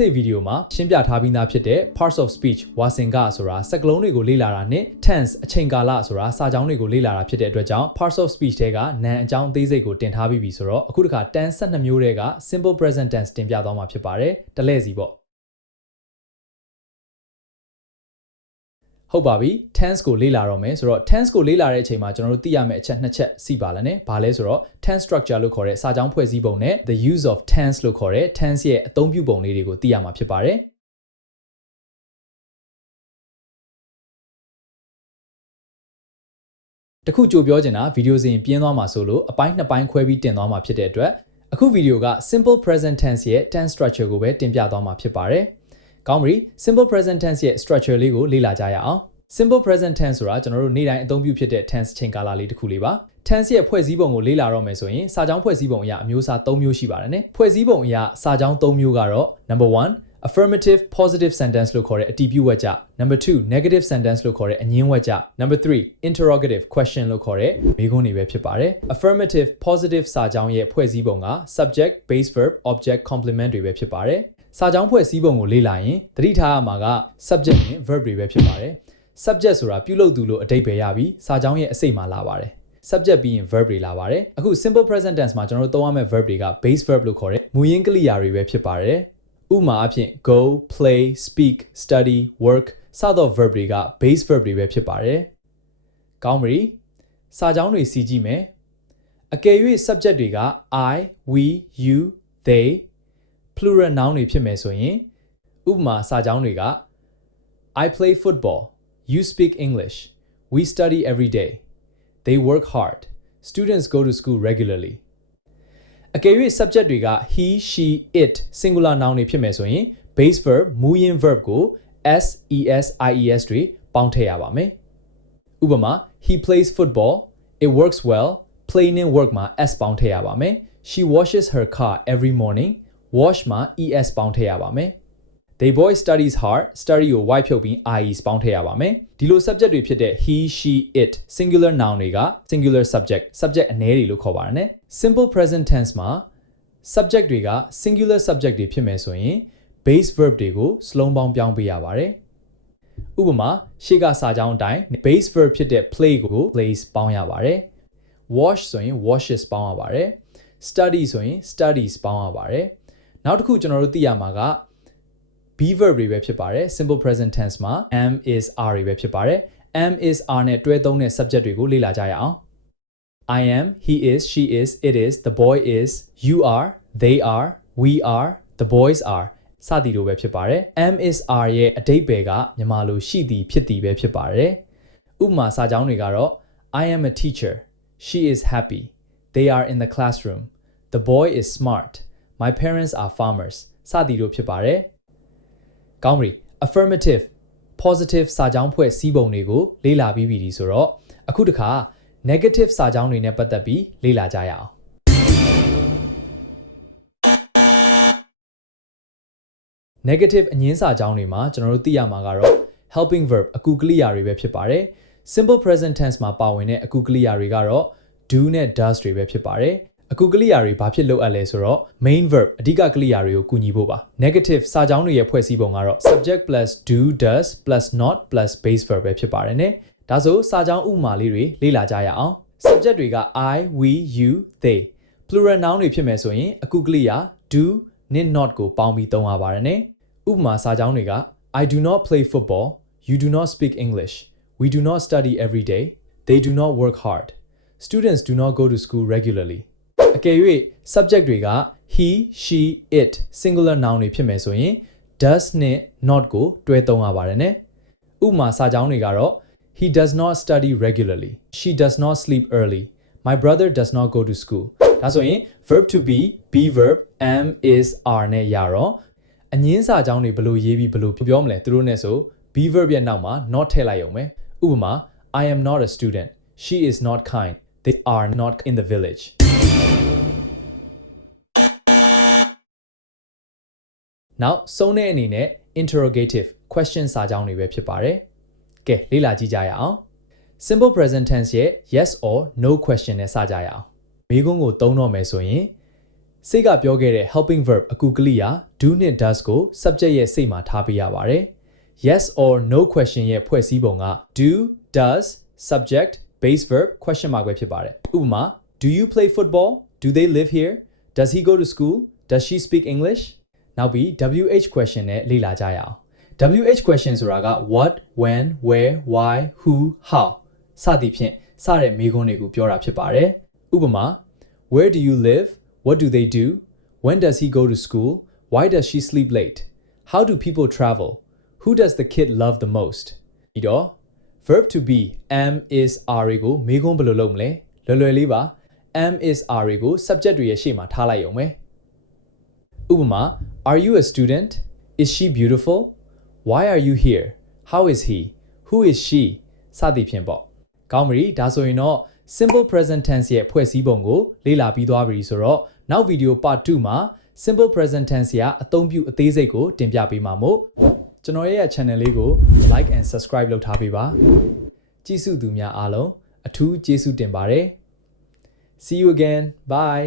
ဒီဗီဒီယိုမှာရှင်းပြထားပြီးသားဖြစ်တဲ့ parts of speech ဝါစင်ကဆိုတာစကားလုံးတွေကိုလေ့လာတာနဲ့ tense အချိန်ကာလဆိုတာစာကြောင်းတွေကိုလေ့လာတာဖြစ်တဲ့အတွက်ကြောင့် parts of speech တွေကနာမ်အကြောင်းအသေးစိတ်ကိုတင်ထားပြီးပြီဆိုတော့အခုတစ်ခါ tense 12မျိုးတွေက simple present tense တင်ပြသွားမှာဖြစ်ပါတယ်တလဲစီပေါ့ဟုတ်ပါပြီ tense ကိုလေ့လာတော့မယ်ဆိုတော့ tense ကိုလေ့လာတဲ့အချိန်မှာကျွန်တော်တို့သိရမယ့်အချက်နှစ်ချက်စီပါလဲနဲ့ဘာလဲဆိုတော့ tense structure လို့ခေါ်တဲ့စာကြောင်းဖွဲ့စည်းပုံနဲ့ the use of tense လို့ခေါ်တဲ့ tense ရဲ့အသုံးပြုပုံလေးတွေကိုသိရမှာဖြစ်ပါတယ်တခုကြိုပြောချင်တာဗီဒီယိုစဉ်ပြင်းသွားမှာဆိုလို့အပိုင်းနှစ်ပိုင်းခွဲပြီးတင်သွားမှာဖြစ်တဲ့အတွက်အခုဗီဒီယိုက simple present tense ရဲ့ tense structure ကိုပဲတင်ပြသွားမှာဖြစ်ပါတယ်ကောင်းပြီ simple present tense ရဲ့ structure လေးကိုလေ့လာကြရအောင် simple present tense ဆိုတာကျွန်တော်တို့နေ့တိုင်းအသုံးပြုဖြစ်တဲ့ tense ချိန်ကာလလေးတစ်ခုလေးပါ tense ရဲ့ဖွဲ့စည်းပုံကိုလေ့လာတော့မယ်ဆိုရင်စာကြောင်းဖွဲ့စည်းပုံအရအမျိုးအစား3မျိုးရှိပါတယ်ねဖွဲ့စည်းပုံအရစာကြောင်း3မျိုးကတော့ number 1 affirmative positive sentence လို့ခေါ်တဲ့အတည်ပြုဝတ်ကြ number 2 negative sentence လို့ခေါ်တဲ့အငြင်းဝတ်ကြ number 3 interrogative question လို့ခေါ်တဲ့မေးခွန်းတွေပဲဖြစ်ပါတယ် affirmative positive စာကြောင်းရဲ့ဖွဲ့စည်းပုံက subject base verb object complement တွေပဲဖြစ်ပါတယ်စာကြောင်းဖွဲ့စည်းပုံကိုလေ့လာရင်သတိထားရမှာက subject နဲ့ verb တွေပဲဖြစ်ပါတယ် subject ဆိုတာပြုလုပ်သူလို့အဓိပ္ပာယ်ရပြီးစာကြောင်းရဲ့အစိတ်မှာလာပါတယ် subject ပြီးရင် verb တွေလာပါတယ်အခု simple present tense မှာကျွန်တော်တို့သုံးရမယ့် verb တွေက base verb လို့ခေါ်တဲ့မူရင်းကရိယာတွေပဲဖြစ်ပါတယ်ဥပမာအဖြစ် go play speak study work စသော verb တွေက base verb တွေပဲဖြစ်ပါတယ်ကောင်းပြီစာကြောင်းတွေစီကြည့်မယ်အကယ်၍ subject တွေက I we you they plural noun တွေဖြစ်မယ်ဆိုရင်ဥပမာစာကြောင်းတွေက I play football you speak English we study every day they work hard students go to school regularly အကယ်၍ subject တွေက he she it singular noun တွေဖြစ်မယ်ဆိုရင် base verb မူရင်း verb ကို s es ies တွေပေါင်းထည့်ရပါမယ်ဥပမာ he plays football it works well play နဲ့ work မှာ s ပေါင်းထည့်ရပါမယ် she washes her car every morning wash မှာ es ပေါင်းထည့်ရပါမယ် they boy studies hard study ကို y ဖြုတ်ပြီး ies ပေါင်းထည့်ရပါမယ်ဒီလို subject တွေဖြစ်တဲ့ he she it singular noun တွေက singular subject အနည်းတွေလို့ခေါ်ပါတယ်ね simple present tense မှာ subject တွေက singular subject တွေဖြစ်မယ်ဆိုရင် base verb တွေကိုစလုံးပေါင်းပြောင်းပေးရပါတယ်ဥပမာရှေ့ကစာကြောင်းအတိုင်း base verb ဖြစ်တဲ့ play ကို plays ပေါင်းရပါတယ် wash ဆိုရင် washes ပေါင်းရပါတယ် study ဆိုရင် studies ပေါင်းရပါတယ်နောက်တစ်ခုကျွန်တော်တို့သိရမှာက be verb တွေပဲဖြစ်ပါတယ် simple present tense မှာ am is are တွေပဲဖြစ်ပါတယ် am is are နဲ့တွဲသုံးတဲ့ subject တွေကိုလေ့လာကြရအောင် I am he is she is it is the boy is you are they are we are the boys are စသည်တို့ပဲဖြစ်ပါတယ် am is are ရဲ့အဓိပ္ပာယ်ကမြန်မာလိုရှိသည်ဖြစ်သည်ပဲဖြစ်ပါတယ်ဥပမာစာကြောင်းတွေကတော့ I am a teacher she is happy they are in the classroom the boy is smart my parents are farmers စသည်တို့ဖြစ်ပါတယ်ကောင်းပြီ affirmative positive စာကြောင်းဖွဲ့စည်းပုံတွေကိုလေ့လာပြီးပြီဆိုတော့အခုတစ်ခါ negative စာကြောင်းတွေနဲ့ပတ်သက်ပြီးလေ့လာကြရအောင် negative အငြင်းစာကြောင်းတွေမှာကျွန်တော်တို့သိရမှာကတော့ helping verb အကူကရိယာတွေပဲဖြစ်ပါတယ် simple present tense မှာပါဝင်တဲ့အကူကရိယာတွေကတော့ do နဲ့ does တွေပဲဖြစ်ပါတယ်အကူကရိယာတွေဘာဖြစ်လို့အပ်လဲဆိုတော့ main verb အဓိကကရိယာတွေကိုကူညီဖို့ပါ negative စာကြောင်းတွေရဲ့ဖွဲ့စည်းပုံကတော့ subject plus do does plus not plus base verb ပဲဖြစ်ပါတယ်ねဒါဆိုစာကြောင်းဥပမာလေးတွေလေ့လာကြရအောင် subject တွေက I we you they plural noun တွေဖြစ်မယ်ဆိုရင်အကူကရိယာ do နဲ့ not ကိုပေါင်းပြီးသုံးရပါတယ်ねဥပမာစာကြောင်းတွေက I do not play football you do not speak English we do not study every day they do not work hard students do not go to school regularlyအကယ်၍ subject တွေက he she it singular noun တွေဖြစ်မယ်ဆိုရင် does နဲ့ not ကိုတွဲသုံးရပါတယ်ねဥပမာစာကြောင်းတွေကတော့ he does not study regularly she does not sleep early my brother does not go to school ဒါဆိုရင် verb to be verb am is are နဲ့ရတော့အငြင်းစာကြောင်းတွေဘယ်လိုရေးပြီးဘယ်လိုပြောမလဲသူတို့နဲ့ဆို be verb ရဲ့နောက်မှာ not ထည့်လိုက်ရုံပဲဥပမာ I am not a student she is not kind they are not in the villageနောက်ဆုံးတဲ့အနေနဲ့ interrogative question စာကြောင်းတွေပဲဖြစ်ပါတယ်ကဲလေ့လာကြည့်ကြရအောင် simple present tense ရဲ့ yes or no question နဲ့စကြရအောင်မေးခွန်းကိုသုံးတော့မယ်ဆိုရင်စိတ်ကပြောခဲ့တဲ့ helping verb အကူကရိယာ do နဲ့ does ကို subject ရဲ့စိတ်မှာထားပေးရပါတယ် yes or no question ရဲ့ဖွဲ့စည်းပုံက do does subject base verb question mark ပဲဖြစ်ပါတယ်ဥပမာ do you play football do they live here does he go to school does she speak English နောက်ပြီး wh question နဲ့လေ့လာကြရအောင် wh question ဆိုတာက what when where why who how စသည်ဖြင့်စတဲ့မေးခွန်းတွေကိုပြောတာဖြစ်ပါတယ်ဥပမာ where do you live what do they do when does he go to school why does she sleep late how do people travel who does the kid love the most ပြီးတော့ verb to be am is are ကိုမေးခွန်းဘယ်လိုလုပ်မလဲလွယ်လွယ်လေးပါ am is are ကို subject တွေရဲ့ရှေ့မှာထားလိုက်အောင်ပဲဥပမာ are you a student is she beautiful why are you here how is he who is she စသည်ဖြင့်ပေါ့ကောင်းပြီဒါဆိုရင်တော့ simple present tense ရဲ့ဖွဲ့စည်းပုံကိုလေ့လာပြီးသွားပြီဆိုတော့နောက်ဗီဒီယို part 2မှာ simple present tense ရဲ့အသုံးပြုအသေးစိတ်ကိုတင်ပြပေးမှာမို့ကျွန်တော်ရဲ့ channel လေးကို like and subscribe လုပ်ထားပေးပါကြည့်ရှုသူများအားလုံးအထူးကျေးဇူးတင်ပါတယ် see you again bye